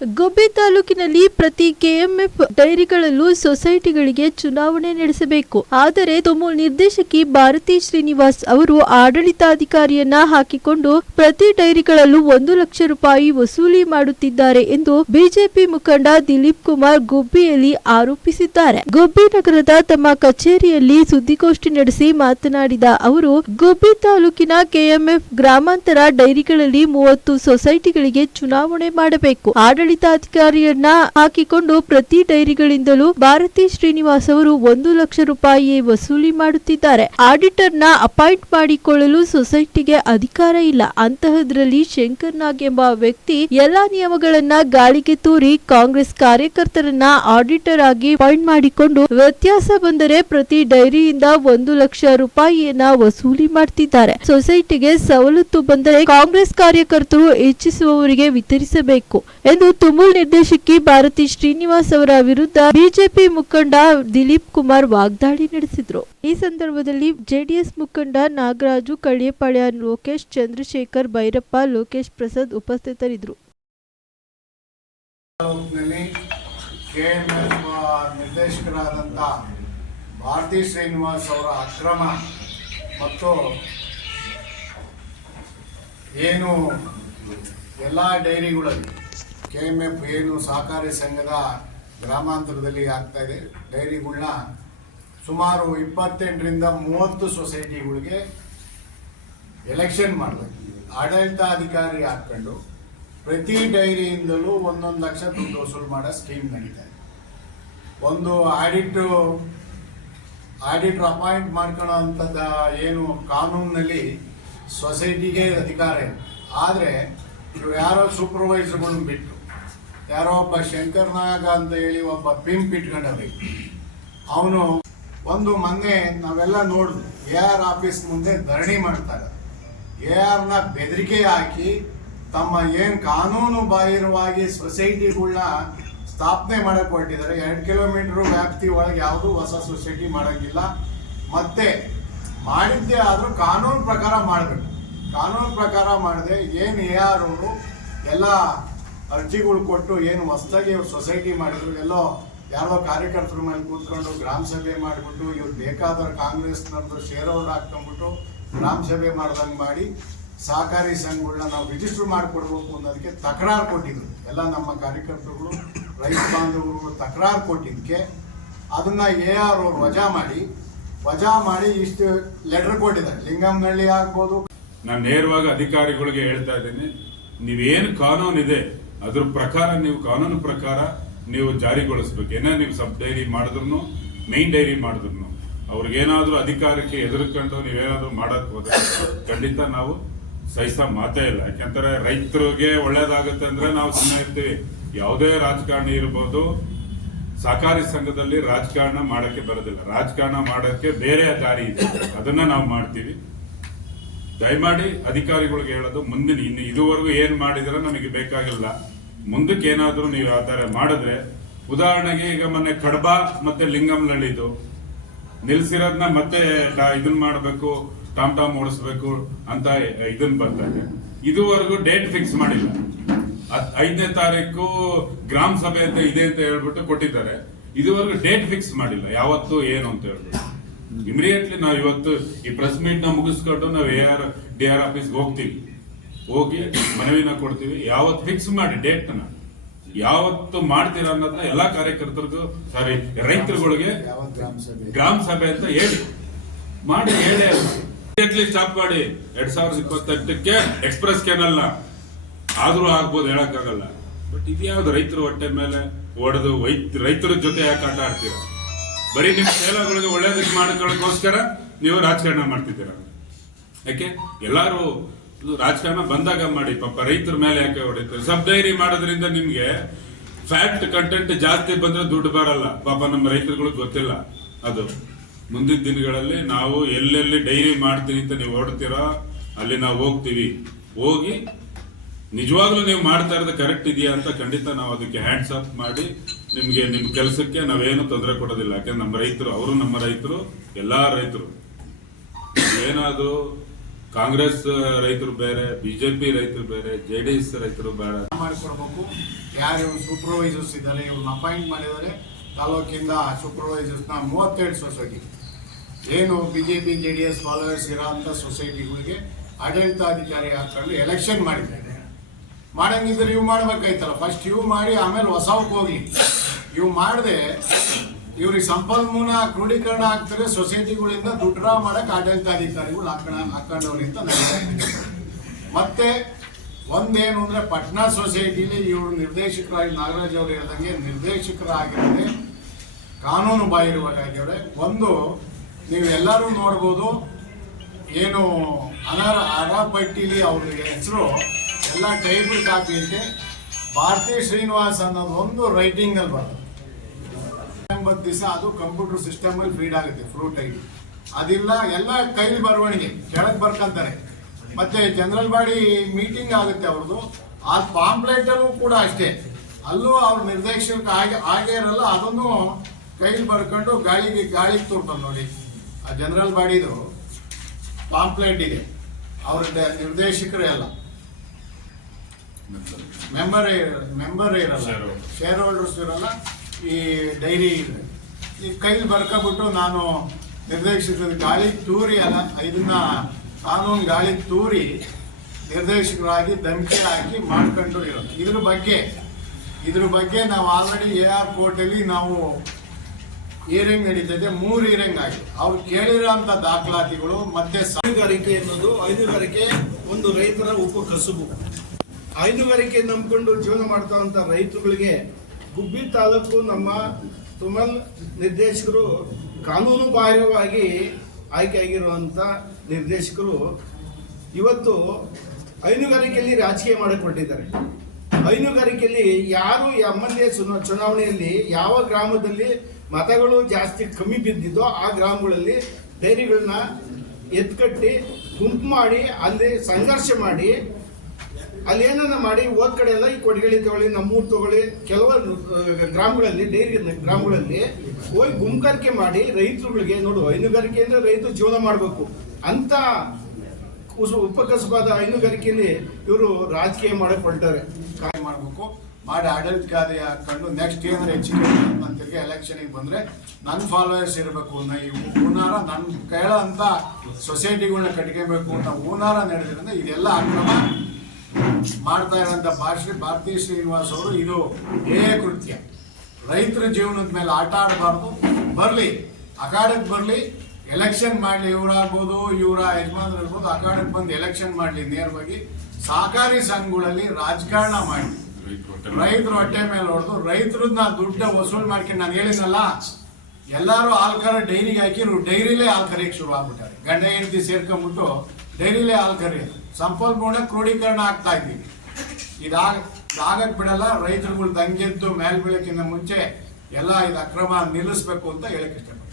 ಗುಬ್ಬಿ ತಾಲೂಕಿನಲ್ಲಿ ಪ್ರತಿ ಕೆಎಂಎಫ್ ಡೈರಿಗಳಲ್ಲೂ ಸೊಸೈಟಿಗಳಿಗೆ ಚುನಾವಣೆ ನಡೆಸಬೇಕು. ಆದರೆ ತಮ್ಮ ನಿರ್ದೇಶಕಿ ಭಾರತಿ ಶ್ರೀನಿವಾಸ್ ಅವರು ಆಡಳಿತಾಧಿಕಾರಿಯನ್ನ ಹಾಕಿಕೊಂಡು ಪ್ರತಿ ಡೈರಿಗಳಲ್ಲೂ ಒಂದು ಲಕ್ಷ ರೂಪಾಯಿ ವಸೂಲಿ ಮಾಡುತ್ತಿದ್ದಾರೆ ಎಂದು ಬಿಜೆಪಿ ಮುಖಂಡ ದಿಲೀಪ್ ಕುಮಾರ್ ಗುಬ್ಬಿಯಲ್ಲಿ ಆರೋಪಿಸಿದ್ದಾರೆ. ಗುಬ್ಬಿ ನಗರದ ತಮ್ಮ ಕಚೇರಿಯಲ್ಲಿ ಸುದ್ದಿಗೋಷ್ಠಿ ನಡೆಸಿ ಮಾತನಾಡಿದ ಅವರು, ಗುಬ್ಬಿ ತಾಲೂಕಿನ ಕೆಎಂಎಫ್ ಗ್ರಾಮಾಂತರ ಡೈರಿಗಳಲ್ಲಿ ಮೂವತ್ತು ಸೊಸೈಟಿಗಳಿಗೆ ಚುನಾವಣೆ ಮಾಡಬೇಕು. ಆಡಳಿತಾಧಿಕಾರಿಯನ್ನ ಹಾಕಿಕೊಂಡು ಪ್ರತಿ ಡೈರಿಗಳಿಂದಲೂ ಭಾರತಿ ಶ್ರೀನಿವಾಸ್ ಅವರು ಒಂದು ಲಕ್ಷ ರೂಪಾಯಿ ವಸೂಲಿ ಮಾಡುತ್ತಿದ್ದಾರೆ. ಆಡಿಟರ್ನ ಅಪಾಯಿಂಟ್ ಮಾಡಿಕೊಳ್ಳಲು ಸೊಸೈಟಿಗೆ ಅಧಿಕಾರ ಇಲ್ಲ. ಅಂತಹದ್ರಲ್ಲಿ ಶಂಕರ್ ನಾಗ್ ಎಂಬ ವ್ಯಕ್ತಿ ಎಲ್ಲಾ ನಿಯಮಗಳನ್ನ ಗಾಳಿಗೆ ತೂರಿ ಕಾಂಗ್ರೆಸ್ ಕಾರ್ಯಕರ್ತರನ್ನ ಆಡಿಟರ್ ಆಗಿ ಅಪಾಯಿಂಟ್ ಮಾಡಿಕೊಂಡು ವ್ಯತ್ಯಾಸ ಬಂದರೆ ಪ್ರತಿ ಡೈರಿಯಿಂದ ಒಂದು ಲಕ್ಷ ರೂಪಾಯಿಯನ್ನ ವಸೂಲಿ ಮಾಡ್ತಿದ್ದಾರೆ. ಸೊಸೈಟಿಗೆ ಸವಲತ್ತು ಬಂದರೆ ಕಾಂಗ್ರೆಸ್ ಕಾರ್ಯಕರ್ತರು ಹೆಚ್ಚಿಸುವವರಿಗೆ ವಿತರಿಸಬೇಕು ಎಂದು ತುಮುಲ್ ನಿರ್ದೇಶಕಿ ಭಾರತಿ ಶ್ರೀನಿವಾಸ್ ಅವರ ವಿರುದ್ಧ ಬಿಜೆಪಿ ಮುಖಂಡ ದಿಲೀಪ್ ಕುಮಾರ್ ವಾಗ್ದಾಳಿ ನಡೆಸಿದ್ರು. ಈ ಸಂದರ್ಭದಲ್ಲಿ ಜೆಡಿಎಸ್ ಮುಖಂಡ ನಾಗರಾಜು ಕಳ್ಳಿಯಪಾಳ್ಯ ಲೋಕೇಶ್, ಚಂದ್ರಶೇಖರ್ ಭೈರಪ್ಪ, ಲೋಕೇಶ್ ಪ್ರಸಾದ್ ಉಪಸ್ಥಿತರಿದ್ದರು. ಭಾರತಿ ಶ್ರೀನಿವಾಸ್ ಅವರ ಅಕ್ರಮ ಮತ್ತು ಏನು ಎಲ್ಲ ಡೈರಿಗಳಲ್ಲಿ ಕೆ ಎಂ ಎಫ್ ಏನು ಸಹಕಾರಿ ಸಂಘದ ಗ್ರಾಮಾಂತರದಲ್ಲಿ ಆಗ್ತಾ ಇದೆ. ಡೈರಿಗಳನ್ನ ಸುಮಾರು ಇಪ್ಪತ್ತೆಂಟರಿಂದ ಮೂವತ್ತು ಸೊಸೈಟಿಗಳಿಗೆ ಎಲೆಕ್ಷನ್ ಮಾಡಬೇಕು. ಆಡಳಿತಾಧಿಕಾರಿ ಹಾಕ್ಕೊಂಡು ಪ್ರತಿ ಡೈರಿಯಿಂದಲೂ ಒಂದೊಂದು ಲಕ್ಷ ದುಡ್ಡು ವಸೂಲು ಮಾಡೋ ಸ್ಕೀಮ್ ನಡೀತಾ ಇದೆ. ಒಂದು ಆಡಿಟ್, ಆಡಿಟ್ರ್ ಅಪಾಯಿಂಟ್ ಮಾಡ್ಕೊಳ್ಳೋ ಅಂಥದ್ದು ಏನು ಕಾನೂನಿನಲ್ಲಿ ಸೊಸೈಟಿಗೆ ಅಧಿಕಾರ ಇದೆ ಆದರೆ ಇವರು ಯಾರೋ ಸೂಪರ್ವೈಸರ್ಗಳನ್ನ ಬಿಟ್ಟು ಯಾರೋ ಒಬ್ಬ ಶಂಕರ್ ನಾಯಕ ಅಂತ ಹೇಳಿ ಒಬ್ಬ ಪಿಂಪ್ ಇಟ್ಕೊಂಡವ್ರಿ. ಅವನು ಒಂದು ಮೊನ್ನೆ ನಾವೆಲ್ಲ ನೋಡಿದ್ವಿ ಎ ಆರ್ ಆಫೀಸ್ ಮುಂದೆ ಧರಣಿ ಮಾಡ್ತಾರೆ. ಎ ಆರ್ನ ಬೆದರಿಕೆ ಹಾಕಿ ತಮ್ಮ ಏನು ಕಾನೂನು ಬಾಹಿರವಾಗಿ ಸೊಸೈಟಿಗಳನ್ನ ಸ್ಥಾಪನೆ ಮಾಡಕ್ ಹೊರಟಿದ್ದಾರೆ. ಎರಡು ಕಿಲೋಮೀಟರ್ ವ್ಯಾಪ್ತಿ ಒಳಗೆ ಯಾವುದು ಹೊಸ ಸೊಸೈಟಿ ಮಾಡೋಂಗಿಲ್ಲ. ಮತ್ತೆ ಮಾಡಿದ್ದೇ ಆದರೂ ಕಾನೂನು ಪ್ರಕಾರ ಮಾಡಬೇಕು. ಕಾನೂನು ಪ್ರಕಾರ ಮಾಡಿದೆ ಏನು ಎ ಆರ್ ಅವರು ಎಲ್ಲ ಅರ್ಜಿಗಳು ಕೊಟ್ಟು ಏನು ಹೊಸದಾಗಿ ಸೊಸೈಟಿ ಮಾಡಿದ್ರು, ಎಲ್ಲೋ ಯಾರೋ ಕಾರ್ಯಕರ್ತರ ಮೇಲೆ ಕೂತ್ಕೊಂಡು ಗ್ರಾಮ ಸಭೆ ಮಾಡಿಬಿಟ್ಟು, ಇವ್ರು ಬೇಕಾದವ್ರು ಕಾಂಗ್ರೆಸ್ನವ್ರದ್ದು ಶೇರ್ ಅವ್ರು ಹಾಕೊಂಡ್ಬಿಟ್ಟು ಗ್ರಾಮ ಸಭೆ ಮಾಡ್ದಂಗೆ ಮಾಡಿ ಸಹಕಾರಿ ಸಂಘಗಳನ್ನ ನಾವು ರಿಜಿಸ್ಟರ್ ಮಾಡಿಕೊಡ್ಬೇಕು ಅನ್ನೋದಕ್ಕೆ ತಕರಾರು ಕೊಟ್ಟಿದ್ರು. ಎಲ್ಲ ನಮ್ಮ ಕಾರ್ಯಕರ್ತರುಗಳು, ರೈತ ಬಾಂಧವರು ತಕರಾರು ಕೊಟ್ಟಿದ್ದಕ್ಕೆ ಅದನ್ನ ಎ ಆರ್ ಅವ್ರು ವಜಾ ಮಾಡಿ ವಜಾ ಮಾಡಿ ಇಷ್ಟು ಲೆಟರ್ ಕೊಟ್ಟಿದ್ದಾರೆ. ಲಿಂಗಮ್ನಳ್ಳಿ ಆಗ್ಬೋದು. ನಾನು ನೇರವಾಗಿ ಅಧಿಕಾರಿಗಳಿಗೆ ಹೇಳ್ತಾ ಇದ್ದೀನಿ, ನೀವೇನು ಕಾನೂನು ಇದೆ ಅದ್ರ ಪ್ರಕಾರ ನೀವು ಕಾನೂನು ಪ್ರಕಾರ ನೀವು ಜಾರಿಗೊಳಿಸ್ಬೇಕು. ಏನ ನೀವು ಸಬ್ ಡೈರಿ ಮಾಡಿದ್ರು ಮೈನ್ ಡೈರಿ ಮಾಡಿದ್ರು ಅವ್ರಿಗೇನಾದ್ರೂ ಅಧಿಕಾರಕ್ಕೆ ಎದುರ್ಕೊಂಡು ನೀವೇನಾದ್ರೂ ಮಾಡಕ್ ಹೋದ್ರೆ ಖಂಡಿತ ನಾವು ಸಹಿಸ ಮಾತೇ ಇಲ್ಲ. ಯಾಕೆಂದ್ರೆ ರೈತರಿಗೆ ಒಳ್ಳೇದಾಗುತ್ತೆ ಅಂದ್ರೆ ನಾವು ಸುಮ್ಮನೆ ಇರ್ತೀವಿ. ಯಾವುದೇ ರಾಜಕಾರಣಿ ಇರ್ಬೋದು, ಸಹಕಾರಿ ಸಂಘದಲ್ಲಿ ರಾಜಕಾರಣ ಮಾಡಕ್ಕೆ ಬರೋದಿಲ್ಲ. ರಾಜಕಾರಣ ಮಾಡಕ್ಕೆ ಬೇರೆ ದಾರಿ ಇದೆ. ಅದನ್ನ ನಾವು ಮಾಡ್ತೀವಿ. ದಯಮಾಡಿ ಅಧಿಕಾರಿಗಳಿಗೆ ಹೇಳೋದು, ಮುಂದಿನ ಇನ್ನು ಇದುವರೆಗೂ ಏನ್ ಮಾಡಿದ್ರೆ ನಮಗೆ ಬೇಕಾಗಿಲ್ಲ. ಮುಂದಕ್ಕೆ ಏನಾದರೂ ನೀವು ಆ ಥರ ಮಾಡಿದ್ರೆ, ಉದಾಹರಣೆಗೆ ಈಗ ಮೊನ್ನೆ ಕಡಬ ಮತ್ತೆ ಲಿಂಗಂನಳ್ಳಿದು ನಿಲ್ಸಿರೋದನ್ನ ಮತ್ತೆ ಇದನ್ ಮಾಡಬೇಕು, ಟಾಮ್ ಟಾಮ್ ಓಡಿಸ್ಬೇಕು ಅಂತ ಇದನ್ ಬರ್ತಾರೆ ಇದುವರೆಗೂ ಡೇಟ್ ಫಿಕ್ಸ್ ಮಾಡಿಲ್ಲ. ಐದನೇ ತಾರೀಕು ಗ್ರಾಮ ಸಭೆ ಅಂತ ಇದೆ ಅಂತ ಹೇಳ್ಬಿಟ್ಟು ಕೊಟ್ಟಿದ್ದಾರೆ. ಇದುವರೆಗೂ ಡೇಟ್ ಫಿಕ್ಸ್ ಮಾಡಿಲ್ಲ, ಯಾವತ್ತು ಏನು ಅಂತ ಹೇಳ್ಬಿಟ್ಟು. ಇಮಿಡಿಯೇಟ್ಲಿ ನಾವು ಇವತ್ತು ಈ ಪ್ರೆಸ್ ಮೀಟ್ನ ಮುಗಿಸ್ಕೊಂಡು ನಾವು ಎ ಆರ್ ಡಿ ಆರ್ ಆಫೀಸ್ಗೆ ಹೋಗ್ತೀವಿ. ಹೋಗಿ ಮನವಿನ ಕೊಡ್ತೀವಿ. ಯಾವತ್ತು ಫಿಕ್ಸ್ ಮಾಡಿ ಡೇಟ್ನ. ಯಾವತ್ತು ಮಾಡ್ತೀರಾ ಅನ್ನೋದನ್ನ ಎಲ್ಲಾ ಕಾರ್ಯಕರ್ತರಿಗೂ ಸಾರಿ ರೈತರುಗಳಿಗೆ ಗ್ರಾಮ ಸಭೆ ಅಂತ ಹೇಳಿ. ಮಾಡಿ ಹೇಳಿ. ಇಮಿಡಿಯೇಟ್ಲಿ ಸ್ಟಾಪ್ ಮಾಡಿ. ಎರಡ್ ಸಾವಿರದ ಇಪ್ಪತ್ತೆಂಟಕ್ಕೆ ಎಕ್ಸ್ಪ್ರೆಸ್ ಕೆನಲ್ ಆದ್ರೂ ಆಗ್ಬೋದು, ಹೇಳಕ್ಕಾಗಲ್ಲ. ಬಟ್ ಇದ್ಯಾವ್ದು ರೈತರ ಹೊಟ್ಟೆ ಮೇಲೆ ಹೊಡೆದು ರೈತರ ಜೊತೆ ಯಾಕೆ ಆಟ ಆಡ್ತೀರಾ? ಬರೀ ನಿಮ್ಮ ಸೇಲಗಳಿಗೆ ಒಳ್ಳೇದಕ್ಕೆ ಮಾಡ್ಕೊಳ್ಳೋಕ್ಕೋಸ್ಕರ ನೀವು ರಾಜಕಾರಣ ಮಾಡ್ತಿದ್ದೀರ? ಯಾಕೆ? ಎಲ್ಲರೂ ರಾಜಕಾರಣ ಬಂದಾಗ ಮಾಡಿ, ಪಾಪ ರೈತರ ಮೇಲೆ ಯಾಕೆ ಹೊಡಿತಾರೆ? ಸಬ್ ಡೈರಿ ಮಾಡೋದ್ರಿಂದ ನಿಮ್ಗೆ ಫ್ಯಾಕ್ಟ್ ಕಂಟೆಂಟ್ ಜಾಸ್ತಿ ಬಂದ್ರೆ ದುಡ್ಡು ಬರಲ್ಲ. ಪಾಪ ನಮ್ಮ ರೈತರುಗಳು ಗೊತ್ತಿಲ್ಲ ಅದು. ಮುಂದಿನ ದಿನಗಳಲ್ಲಿ ನಾವು ಎಲ್ಲೆಲ್ಲಿ ಡೈರಿ ಮಾಡ್ತೀನಿ ಅಂತ ನೀವು ಹೊಡ್ತೀರಾ ಅಲ್ಲಿ ನಾವು ಹೋಗ್ತೀವಿ. ಹೋಗಿ ನಿಜವಾಗ್ಲೂ ನೀವು ಮಾಡ್ತಾ ಇರೋದು ಕರೆಕ್ಟ್ ಇದೆಯಾ ಅಂತ ಖಂಡಿತ ನಾವು ಅದಕ್ಕೆ ಹ್ಯಾಂಡ್ಸ್ ಅಪ್ ಮಾಡಿ ನಿಮಗೆ ನಿಮ್ಮ ಕೆಲಸಕ್ಕೆ ನಾವೇನು ತೊಂದರೆ ಕೊಡೋದಿಲ್ಲ. ಯಾಕಂದ್ರೆ ನಮ್ಮ ರೈತರು, ಅವರು ನಮ್ಮ ರೈತರು, ಎಲ್ಲ ರೈತರು. ಏನಾದರೂ ಕಾಂಗ್ರೆಸ್ ರೈತರು ಬೇರೆ ಬಿಜೆಪಿ ರೈತರು ಬೇರೆ ಜೆಡಿಎಸ್ ರೈತರು ಬೇರೆ. ಮಾಡಿಕೊಡ್ಬೇಕು. ಯಾರು ಸೂಪರ್ವೈಸರ್ಸ್ ಇದ್ದಾರೆ, ಇವ್ರನ್ನ ಅಪಾಯಿಂಟ್ ಮಾಡಿದ್ದಾರೆ. ತಾಲೂಕಿಂದ ಸೂಪರ್ವೈಸರ್ಸ್ನ ಮೂವತ್ತೆರಡು ಸೊಸೈಟಿ ಏನು B J P J D S followers ಇರೋಂಥ ಸೊಸೈಟಿಗಳಿಗೆ ಆಡಳಿತಾಧಿಕಾರಿ ಹಾಕೊಂಡು ಎಲೆಕ್ಷನ್ ಮಾಡಿದ್ದಾರೆ. ಮಾಡಂಗಿದ್ರೆ ಇವು ಮಾಡ್ಬೇಕಾಯ್ತಲ್ಲ. ಫಸ್ಟ್ ಇವು ಮಾಡಿ, ಆಮೇಲೆ ಹೊಸವಕ್ಕೆ ಹೋಗ್ಲಿ. ಇವು ಮಾಡದೆ, ಇವ್ರಿಗೆ ಸಂಪನ್ಮೂಲ ಕ್ರೋಢೀಕರಣ ಆಗ್ತಾರೆ, ಸೊಸೈಟಿಗಳಿಂದ ದುಡ್ಡು ಡ್ರಾ ಮಾಡಕ್ಕೆ ಆಡಳಿತಾಧಿಕಾರಿಗಳು ಹಾಕೋಣ ಹಾಕೊಂಡವ್ರಿ ಅಂತ ನನಗೆ ಮತ್ತೆ ಒಂದೇನು ಅಂದ್ರೆ ಪಟ್ನಾ ಸೊಸೈಟಿಲಿ ಇವರು ನಿರ್ದೇಶಕರಾಗಿ ನಾಗರಾಜ್ ಅವರು ಹೇಳ್ದಂಗೆ ನಿರ್ದೇಶಕರಾಗಿರದೆ ಕಾನೂನು ಬಾಹಿರವಾಗಿದ್ದಾರೆ ಒಂದು, ನೀವು ಎಲ್ಲರೂ ನೋಡ್ಬೋದು, ಏನು ಅನರ ಅರ ಪಟ್ಟಿಲಿ ಹೆಸರು ಎಲ್ಲ ಟೈಬಲ್ ಕಾಪಿ ಐತೆ ಭಾರತಿ ಶ್ರೀನಿವಾಸ್ ಅನ್ನೋದು ಒಂದು ರೈಟಿಂಗ್ ಅಲ್ಲಿ ಬರ್ತದೆ. ಎಂಬತ್ತು ದಿವಸ ಅದು ಕಂಪ್ಯೂಟರ್ ಸಿಸ್ಟಮ್ ಅಲ್ಲಿ ಫೀಡ್ ಆಗುತ್ತೆ ಫ್ರೂಟ್ ಐಡಿ ಅದಿಲ್ಲ, ಎಲ್ಲ ಕೈಲಿ ಬರವಣಿಗೆ, ಕೆಳಗೆ ಬರ್ಕಂತಾರೆ. ಮತ್ತೆ ಜನರಲ್ ಬಾಡಿ ಮೀಟಿಂಗ್ ಆಗುತ್ತೆ ಅವ್ರದ್ದು. ಆ ಪಾಂಪ್ಲೆಟ್ ಅಲ್ಲೂ ಕೂಡ ಅಷ್ಟೇ. ಅಲ್ಲೂ ಅವ್ರ ನಿರ್ದೇಶಕ ಹಾಗೆ ಹಾಗೆ ಇರಲ್ಲ, ಅದನ್ನು ಕೈಲಿ ಬರ್ಕೊಂಡು ಗಾಳಿಗೆ ಗಾಳಿಗೆ ತೋರ್ತದೆ ನೋಡಿ. ಆ ಜನರಲ್ ಬಾಡಿದು ಪಾಂಪ್ಲೆಟ್ ಇದೆ. ಅವ್ರ ನಿರ್ದೇಶಕರೇ ಅಲ್ಲ. ಮೆಂಬರ್ ಮೆಂಬರ್ ಇರಲ್ಲ. ಶೇರ್ ಹೋಲ್ಡರ್ಸ್ ಇರಲ್ಲ ಈ ಡೈರಿ ಇದೆ. ಈ ಕೈಲಿ ಬರ್ಕೊಬಿಟ್ಟು ನಾನು ನಿರ್ದೇಶಕರ ಗಾಳಿ ತೂರಿ ಅಲ್ಲ ಇದನ್ನ ಕಾನೂನು ಗಾಳಿ ತೂರಿ ನಿರ್ದೇಶಕರಾಗಿ ಧಮಕಿ ಹಾಕಿ ಮಾಡ್ಕೊಂಡು ಇರೋದು. ಇದ್ರ ಬಗ್ಗೆ ಇದ್ರ ಬಗ್ಗೆ ನಾವು ಆಲ್ರೆಡಿ ಎ ಆರ್ ಕೋರ್ಟಲ್ಲಿ ನಾವು ಹಿಯರಿಂಗ್ ನಡೀತದೆ ಮೂರು ಹಿಯರಿಂಗ್ ಆಗಿದೆ ಅವ್ರು ಕೇಳಿರೋಂಥ ದಾಖಲಾತಿಗಳು ಮತ್ತೆ ಹೈನುಗಾರಿಕೆ ಅನ್ನೋದು ಹೈನುಗಾರಿಕೆ ಒಂದು ರೈತರ ಉಪ ಕಸುಬು. ಹೈನುಗಾರಿಕೆ ನಂಬಿಕೊಂಡು ಜೀವನ ಮಾಡ್ತಾ ರೈತರುಗಳಿಗೆ ಗುಬ್ಬಿ ತಾಲೂಕು ನಮ್ಮ ತುಮಲ್ ನಿರ್ದೇಶಕರು ಕಾನೂನು ಬಾಹಿರವಾಗಿ ಆಯ್ಕೆಯಾಗಿರುವಂಥ ನಿರ್ದೇಶಕರು ಇವತ್ತು ಹೈನುಗಾರಿಕೆಯಲ್ಲಿ ರಾಜಕೀಯ ಮಾಡಿಕೊಟ್ಟಿದ್ದಾರೆ. ಹೈನುಗಾರಿಕೆಯಲ್ಲಿ ಯಾರು ಎಂ ಎಲ್ ಎ ಚುನಾವಣೆಯಲ್ಲಿ ಯಾವ ಗ್ರಾಮದಲ್ಲಿ ಮತಗಳು ಜಾಸ್ತಿ ಕಮ್ಮಿ ಬಿದ್ದಿದ್ದೋ ಆ ಗ್ರಾಮಗಳಲ್ಲಿ ಡೈರಿಗಳನ್ನ ಎತ್ಕಟ್ಟಿ ಗುಂಪು ಮಾಡಿ ಅಲ್ಲಿ ಸಂಘರ್ಷ ಮಾಡಿ ಅಲ್ಲಿ ಏನನ್ನ ಮಾಡಿ, ಹೋದ ಕಡೆ ಎಲ್ಲ ಈ ಕೊಡಗಳಿ ತಗೊಳ್ಳಿ, ನಮ್ಮೂರು ತಗೊಳ್ಳಿ ಕೆಲವೊಂದು ಗ್ರಾಮಗಳಲ್ಲಿ, ಡೈರಿ ಗ್ರಾಮಗಳಲ್ಲಿ ಹೋಗಿ ಗುಂಪುಗಾರಿಕೆ ಮಾಡಿ ರೈತರುಗಳಿಗೆ, ನೋಡು, ಹೈನುಗಾರಿಕೆ ಅಂದ್ರೆ ರೈತರು ಜೀವನ ಮಾಡಬೇಕು. ಅಂತ ಉಪಕಸಬಾದ ಹೈನುಗಾರಿಕೆಯಲ್ಲಿ ಇವರು ರಾಜಕೀಯ ಮಾಡಕ್ ಹೊರಟಾರೆ ಕಾರ್ಯ ಮಾಡಬೇಕು. ಮಾಡಿ ಆಡಳಿತಗಾದಿ ಹಾಕೊಂಡು ನೆಕ್ಸ್ಟ್ ಏನಾದ್ರು ಹೆಚ್ಚಿಗೆ ನಂತರಿಗೆ ಎಲೆಕ್ಷನಿಗೆ ಬಂದ್ರೆ ನನ್ನ ಫಾಲೋವರ್ಸ್ ಇರಬೇಕು ಈ ಹೂನಾರ ನನ್ನ ಕೇಳೋ ಅಂತ ಸೊಸೈಟಿಗಳನ್ನ ಕಟ್ಕೋಬೇಕು ಅಂತ ಹೂನಾರ ನಡೆದ್ರಿಂದ ಇದೆಲ್ಲ ಅಕ್ರಮ. ಮಾಡ್ತಾ ಇರೋಂಥ ಭಾಷೆ, ಭಾರತೀಯ ಶ್ರೀನಿವಾಸ್ ಅವರು ಇದು ಏ ಕೃತ್ಯ. ರೈತರ ಜೀವನದ ಮೇಲೆ ಆಟ ಆಡಬಾರ್ದು. ಬರಲಿ, ಅಖಾಡಕ್ಕೆ ಬರಲಿ ಎಲೆಕ್ಷನ್ ಮಾಡಲಿ ಇವರಾಗ್ಬೋದು, ಇವರ ಯಜಮಾನ್ರು ಇರ್ಬೋದು ಅಖಾಡಕ್ಕೆ ಬಂದು ಎಲೆಕ್ಷನ್ ಮಾಡಲಿ ನೇರವಾಗಿ. ಸಹಕಾರಿ ಸಂಘಗಳಲ್ಲಿ ರಾಜಕಾರಣ ಮಾಡಿ. ರೈತರು ಹೊಟ್ಟೆ ಮೇಲೆ ಹೊಡೆದು ರೈತರನ್ನ ದುಡ್ಡ ವಸೂಲ್ ಮಾಡ್ಕೊಂಡು ನಾನು ಹೇಳಿದ್ನಲ್ಲ, ಎಲ್ಲರೂ ಹಾಲು ಡೈರಿಗೆ ಹಾಕಿರು, ಡೈರಿಲೇ ಹಾಲು ಶುರು ಆಗ್ಬಿಟ್ಟಾರೆ. ಗಂಡ ಹೆಂಡತಿ ಸೇರ್ಕೊಂಡ್ಬಿಟ್ಟು ಡೈರಿಲೇ ಹಾಲು ಕರಿಯೋದು ಸಂಪನ್ಮೂಲ ಕ್ರೋಢೀಕರಣ ಆಗ್ತಾ ಇದ್ದೀವಿ. ಇದಾಗ ಇದಾಗಕ್ ಬಿಡಲ್ಲ, ರೈತರುಗಳು ದಂಗೆದ್ದು ಮೇಲ್ ಬೀಳಕ್ಕಿಂತ ಮುಂಚೆ ಎಲ್ಲ ಇದು ಅಕ್ರಮ ನಿಲ್ಲಿಸಬೇಕು ಅಂತ ಹೇಳಕ್ ಇಷ್ಟಪಡ್ತೀನಿ.